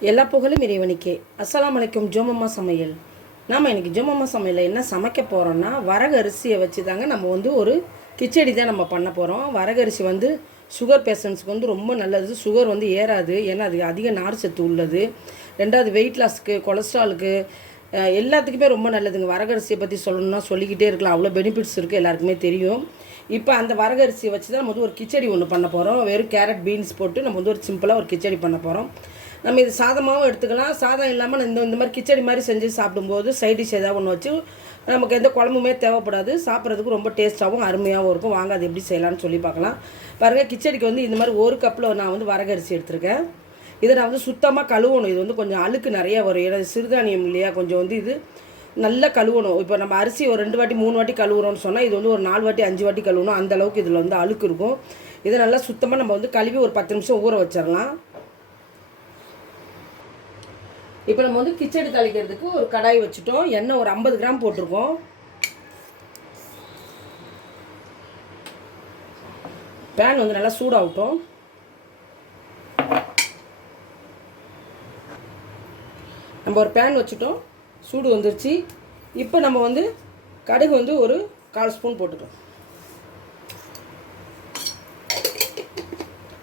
எல்லா புகழும் இறைவனுக்கே. அஸ்லாம் அலைக்கும் ஜோமம்மா சமையல். நாம் இன்றைக்கி ஜோமம்மா சமையலில் என்ன சமைக்க போகிறோன்னா வரகரிசியை வச்சு தாங்க நம்ம வந்து ஒரு கிச்சடி தான் நம்ம பண்ண போகிறோம் வரகரிசி வந்து சுகர் பேஷண்ட்ஸ்க்கு வந்து ரொம்ப நல்லது. சுகர் வந்து ஏறாது. ஏன்னா அது அதிக நார் சத்து உள்ளது. ரெண்டாவது வெயிட் லாஸ்க்கு கொலஸ்ட்ராலுக்கு எல்லாத்துக்குமே ரொம்ப நல்லதுங்க. வரகரிசியை பற்றி சொல்லணும்னா சொல்லிக்கிட்டே இருக்கலாம். அவ்வளோ பெனிஃபிட்ஸ் இருக்குது எல்லாருக்குமே தெரியும். இப்போ அந்த வரகரிசியை வச்சு தான் நம்ம வந்து ஒரு கிச்சடி ஒன்று பண்ண போகிறோம் வெறும் கேரட் பீன்ஸ் போட்டு நம்ம வந்து ஒரு சிம்பிளாக ஒரு கிச்சடி பண்ண போகிறோம் நம்ம இது சாதமாகவும் எடுத்துக்கலாம். சாதம் இல்லாமல் இந்த இந்த மாதிரி கிச்சடி மாதிரி செஞ்சு சாப்பிடும்போது சைட் டிஷ் ஏதாவது ஒன்று வச்சு நமக்கு எந்த குழம்புமே தேவைப்படாது. சாப்பிட்றதுக்கு ரொம்ப டேஸ்ட்டாகவும் அருமையாகவும் இருக்கும். வாங்க அது எப்படி செய்யலாம்னு சொல்லி பார்க்கலாம். பாருங்கள் கிச்சடிக்கு வந்து இந்த மாதிரி ஒரு கப்பில் நான் வந்து வரகரிசி எடுத்திருக்கேன். இதை நான் வந்து சுத்தமாக கழுவணும். இது வந்து கொஞ்சம் அழுக்கு நிறைய வரும். ஏன்னா சிறுதானியம் இல்லையா? கொஞ்சம் வந்து இது நல்லா கழுவணும். இப்போ நம்ம அரிசி ஒரு ரெண்டு வாட்டி மூணு வாட்டி கழுவுறோம்னு சொன்னால் இது வந்து ஒரு நாலு வாட்டி அஞ்சு வாட்டி கழுவணும். அந்தளவுக்கு இதில் வந்து அழுக்கு இருக்கும். இதை நல்லா சுத்தமாக நம்ம வந்து கழுவி ஒரு பத்து நிமிஷம் ஊற வச்சிடலாம். இப்போ நம்ம வந்து கிச்சடி தாளிக்கிறதுக்கு ஒரு கடாய் வச்சுட்டோம். எண்ணெய் ஒரு ஐம்பது கிராம் போட்டிருக்கோம். பேன் வந்து நல்லா சூடாகட்டும். நம்ம ஒரு பேன் வச்சுட்டோம். சூடு வந்துருச்சு. இப்போ நம்ம வந்து கடுகு வந்து ஒரு கால் ஸ்பூன் போட்டுக்கலாம்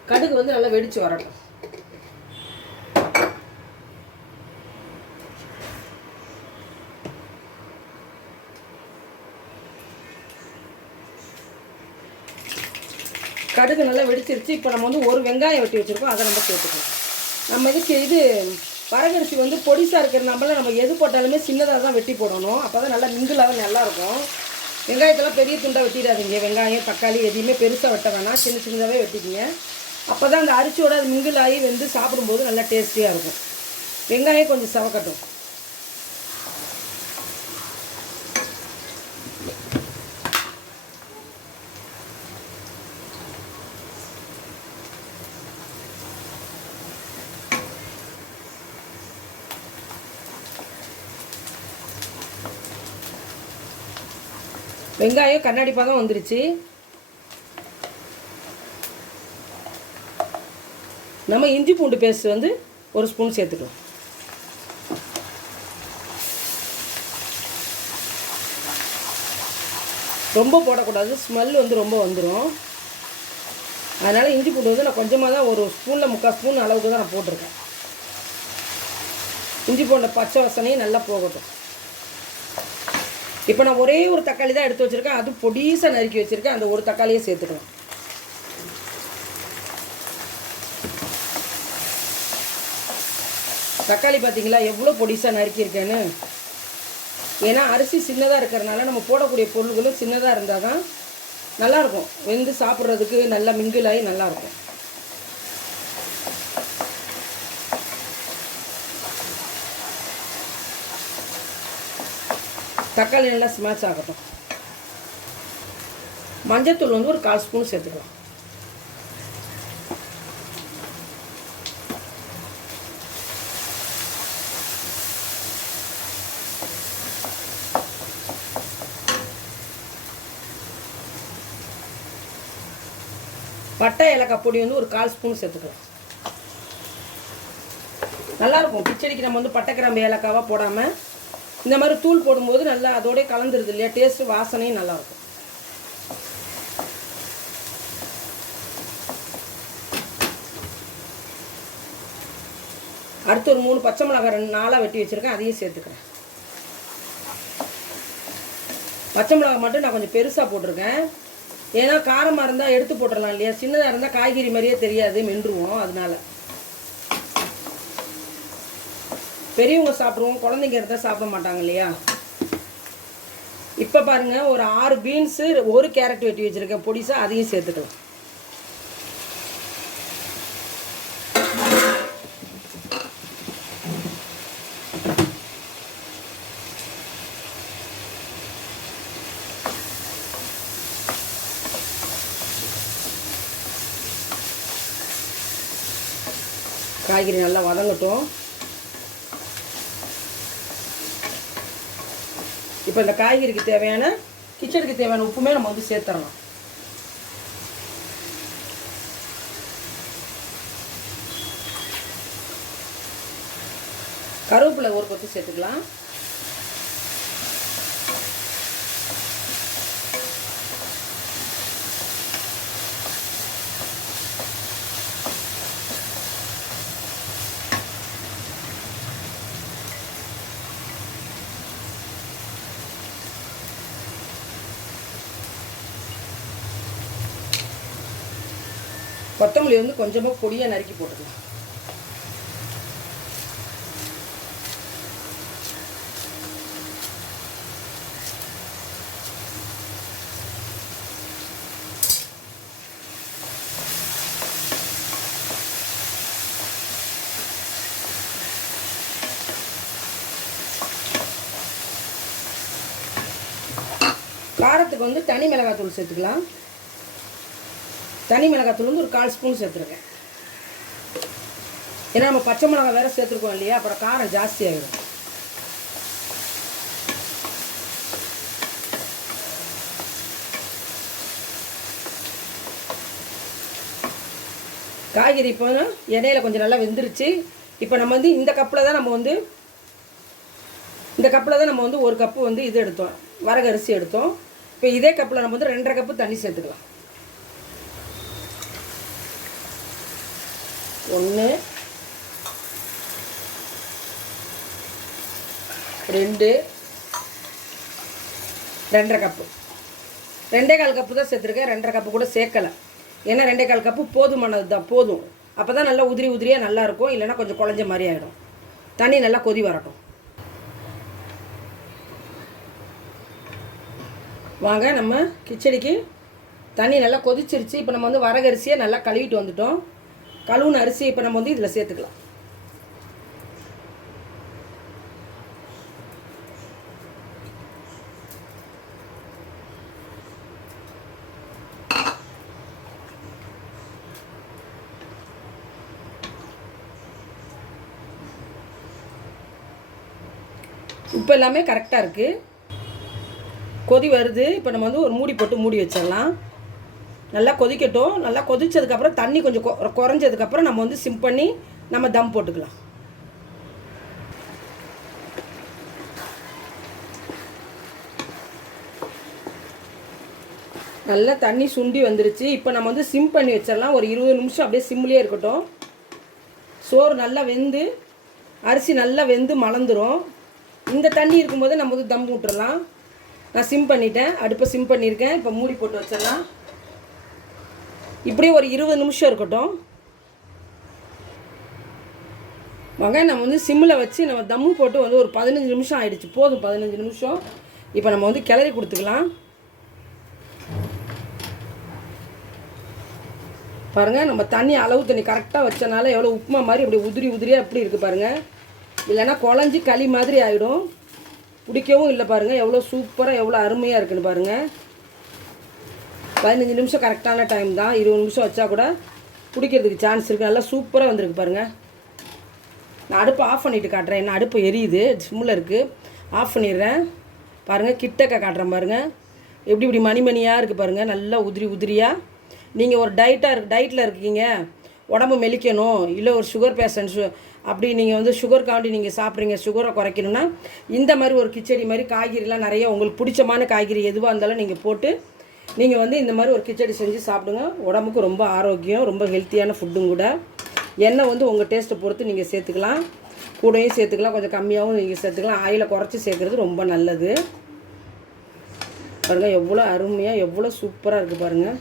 கடுகு வந்து நல்லா வெடித்து வரட்டும் கடுகு நல்லா வெடிச்சிருச்சு. இப்போ நம்ம வந்து ஒரு வெங்காயம் வெட்டி வச்சுருக்கோம். அதை நம்ம சேர்த்துக்கலாம். நம்ம இதுக்கு இது வரகரிசி வந்து பொடிசாக இருக்கிற நம்மள நம்ம எது போட்டாலுமே சின்னதாக தான் வெட்டி போடணும். அப்போ தான் நல்லா மிங்கிளாக நல்லாயிருக்கும். வெங்காயத்தெல்லாம் பெரிய துண்டாக வெட்டிடாதீங்க. வெங்காயம் தக்காளி எதையுமே பெருசாக வெட்ட வேணாம். சின்ன சின்னதாகவே வெட்டிக்கிங்க. அப்போ தான் அந்த அரிசியோட அது மிங்கிலாகி வந்து சாப்பிடும்போது நல்லா டேஸ்டியாக இருக்கும். வெங்காயம் கொஞ்சம் சவக்கட்டும். வெங்காயம் கண்ணாடி பதம் வந்துருச்சு. நம்ம இஞ்சி பூண்டு பேஸ்ட் வந்து ஒரு ஸ்பூன் சேர்த்துக்கலாம். ரொம்ப போடக்கூடாது. ஸ்மெல் வந்து ரொம்ப வந்துடும் அதனால் இஞ்சி பூண்டு வந்து நான் கொஞ்சமாக தான் ஒரு ஸ்பூனில் முக்கால் ஸ்பூன் அளவுக்கு தான் நான் போட்டிருக்கேன். இஞ்சி பூண்டை பச்சை வாசனையும் நல்லா போகட்டும். இப்போ நான் ஒரே ஒரு தக்காளி தான் எடுத்து வச்சுருக்கேன். அது பொடிசாக நறுக்கி வச்சுருக்கேன். அந்த ஒரு தக்காளியை சேர்த்துக்கலாம். தக்காளி பார்த்தீங்களா? எவ்வளோ பொடிசாக நறுக்கியிருக்கேன்னு. ஏன்னா அரிசி சின்னதாக இருக்கிறனால நம்ம போடக்கூடிய பொருள்களும் சின்னதாக இருந்தால் தான் நல்லாயிருக்கும். வெந்து சாப்பிட்றதுக்கு நல்லா மிங்கிலாகி நல்லாயிருக்கும். தக்காளி நல்லா ஸ்மாஷ் ஆகட்டும். மஞ்சத்தூள் வந்து ஒரு கால் ஸ்பூன் சேர்த்துக்கலாம். பட்டை ஏலக்காய் பொடி வந்து ஒரு கால் ஸ்பூன் சேர்த்துக்கலாம். நல்லாயிருக்கும் கிச்சடிக்கு நம்ம வந்து பட்டை கிராம்பு ஏலக்காவாக போடாமல் இந்த மாதிரி தூள் போடும்போது நல்லா அதோடய கலந்துருது இல்லையா? டேஸ்ட்டு வாசனையும் நல்லாயிருக்கும் அடுத்து ஒரு மூணு பச்சை மிளகாய் ரெண்டு நாளாக வெட்டி வச்சுருக்கேன். அதையும் சேர்த்துக்கிறேன். பச்சை மிளகாய் மட்டும் நான் கொஞ்சம் பெருசாக போட்டிருக்கேன். ஏன்னா காரமாக இருந்தால் எடுத்து போட்டுடலாம் இல்லையா? சின்னதாக இருந்தால் காய்கறி மாதிரியே தெரியாது மென்றுவோம். அதனால. பெரியவங்க சாப்பிடுவோம் குழந்தைங்க இருந்தால் சாப்பிட மாட்டாங்க இல்லையா? இப்போ பாருங்க ஒரு ஆறு பீன்ஸு ஒரு கேரட் வெட்டி வச்சுருக்கேன். பொடிசா அதையும் சேர்த்துக்கலாம். காய்கறி நல்லா வதங்கட்டும். இப்போ இந்த காய்கறிக்கு தேவையான கிச்சனுக்கு தேவையான உப்புமே நம்ம வந்து சேர்த்துடலாம் கருவேப்பிலை ஒரு பத்து சேர்த்துக்கலாம். கொத்தமல்லி வந்து கொஞ்சமாக பொடியாக நறுக்கி போட்டுக்கலாம். காரத்துக்கு வந்து தனி மிளகாய் தூள் சேர்த்துக்கலாம். தனி மிளகாத்தூள் வந்து ஒரு கால் ஸ்பூன் சேர்த்துருக்கேன். ஏன்னா நம்ம பச்சை மிளகாய் வேறு சேர்த்துருக்கோம் இல்லையா? அப்புறம் காரம் ஜாஸ்தி ஆகிடும் காய்கறி இப்போ எண்ணெயில் கொஞ்சம் நல்லா வெந்துருச்சு. இப்போ நம்ம வந்து இந்த கப்பில் தான் நம்ம வந்து இந்த கப்பில் தான் நம்ம வந்து ஒரு கப்பு வந்து இது எடுத்தோம். வரகரிசி எடுத்தோம். இப்போ இதே கப்பில் நம்ம வந்து ரெண்டரை கப்பு தண்ணி சேர்த்துக்கலாம். ஒன்று ரெண்டு ரெண்டரை கப்பு. ரெண்டே கால் கப்பு தான் சேர்த்துருக்கேன் ரெண்டரை கப்பு கூட சேர்க்கலை. ஏன்னா ரெண்டே கால் கப்பு போதுமானது தான் போதும். அப்போ தான் நல்லா உதிரி உதிரியாக நல்லாயிருக்கும் இல்லைன்னா கொஞ்சம் குழஞ்ச மாதிரி ஆகிடும் தண்ணி நல்லா கொதி வரட்டும். வாங்க நம்ம கிச்சடிக்கு தண்ணி நல்லா கொதிச்சிருச்சு. இப்போ நம்ம வந்து வரகரிசியை நல்லா கழுவிட்டு வந்துட்டோம். கழுவுன அரிசி இப்போ நம்ம வந்து இதில் சேர்த்துக்கலாம். உப்பு எல்லாமே கரெக்டாக இருக்குது கொதி வருது. இப்போ நம்ம வந்து ஒரு மூடி போட்டு மூடி வச்சிடலாம். நல்லா கொதிக்கட்டும். நல்லா கொதித்ததுக்கப்புறம் தண்ணி கொஞ்சம் கொ குறைஞ்சதுக்கப்புறம் நம்ம வந்து சிம் பண்ணி நம்ம தம் போட்டுக்கலாம். நல்லா தண்ணி சுண்டி வந்துருச்சு. இப்போ நம்ம வந்து சிம் பண்ணி வச்சிடலாம். ஒரு இருபது நிமிஷம் அப்படியே சிம்லேயே இருக்கட்டும். சோறு நல்லா வெந்து அரிசி நல்லா வெந்து மலர்ந்துடும் இந்த தண்ணி இருக்கும்போது நம்ம வந்து தம் விட்டுறலாம் நான் சிம் பண்ணிட்டேன். அடுப்பை சிம் பண்ணியிருக்கேன். இப்போ மூடி போட்டு வச்சிடலாம். இப்படியே ஒரு இருபது நிமிஷம் இருக்கட்டும். வெங்காயம் நம்ம வந்து சிம்மில் வச்சு நம்ம தம்மு போட்டு வந்து ஒரு பதினஞ்சு நிமிஷம் ஆகிடுச்சு போதும் பதினஞ்சு நிமிஷம். இப்போ நம்ம வந்து கிளறி கொடுத்துக்கலாம். பாருங்கள் நம்ம தண்ணி அளவு தண்ணி கரெக்டாக வச்சனால எவ்வளோ உப்புமா மாதிரி இப்படி உதிரி உதிரியாக எப்படி இருக்குது பாருங்கள் இல்லைன்னா குழஞ்சி களி மாதிரி ஆகிடும் பிடிக்கவும் இல்லை பாருங்கள் எவ்வளோ சூப்பராக எவ்வளோ அருமையாக இருக்குன்னு பாருங்கள் பதினஞ்சு நிமிஷம் கரெக்டான டைம் தான் இருபது நிமிஷம் வச்சா கூட பிடிக்கிறதுக்கு சான்ஸ் இருக்குது நல்லா சூப்பராக வந்திருக்கு பாருங்கள் நான் அடுப்பை ஆஃப் பண்ணிவிட்டு காட்டுறேன். என்ன அடுப்பு எரியுது சிம்மில் இருக்குது ஆஃப் பண்ணிடுறேன். பாருங்கள் கிட்டக்க காட்டுறேன் பாருங்கள் எப்படி இப்படி மணி மணியாக இருக்குது பாருங்கள் நல்லா உதிரி உதிரியாக நீங்கள் ஒரு டயட்டாக இருக்கு டயட்டில் இருக்கீங்க. உடம்பு மெலிக்கணும். இல்லை ஒரு சுகர் பேஷண்ட் அப்படி நீங்கள் வந்து சுகர் காண்டி நீங்கள் சாப்பிட்றீங்க சுகரை குறைக்கணும்னா இந்த மாதிரி ஒரு கிச்சடி மாதிரி காய்கறிலாம் நிறைய உங்களுக்கு பிடிச்சமான காய்கறி எதுவாக இருந்தாலும் நீங்கள் போட்டு நீங்கள் வந்து இந்த மாதிரி ஒரு கிச்சடி செஞ்சு சாப்பிடுங்க. உடம்புக்கு ரொம்ப ஆரோக்கியம் ரொம்ப ஹெல்த்தியான ஃபுட்டும் கூட. எண்ணெய் வந்து உங்கள் டேஸ்ட்டை பொறுத்து நீங்கள் சேர்த்துக்கலாம். கூடையும் சேர்த்துக்கலாம். கொஞ்சம் கம்மியாகவும் நீங்கள் சேர்த்துக்கலாம். ஆயிலை குறைச்சி சேர்க்குறது ரொம்ப நல்லது. பாருங்கள் எவ்வளோ அருமையாக எவ்வளோ சூப்பராக இருக்குது பாருங்கள்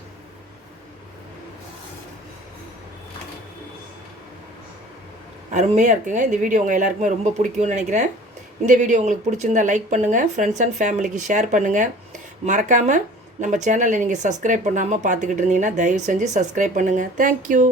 அருமையாக இருக்குங்க. இந்த வீடியோ உங்கள் எல்லாருக்குமே ரொம்ப பிடிக்கும்னு நினைக்கிறேன். இந்த வீடியோ உங்களுக்கு பிடிச்சிருந்தா லைக் பண்ணுங்கள் ஃப்ரெண்ட்ஸ் அண்ட் ஃபேமிலிக்கு ஷேர் பண்ணுங்கள் மறக்காமல் நம்ம சேனலை நீங்கள் சப்ஸ்கிரைப் பண்ணாமல் பார்த்துக்கிட்டு இருந்தீங்கன்னா தயவு செஞ்சு சப்ஸ்கிரைப் பண்ணுங்கள் தேங்க்யூ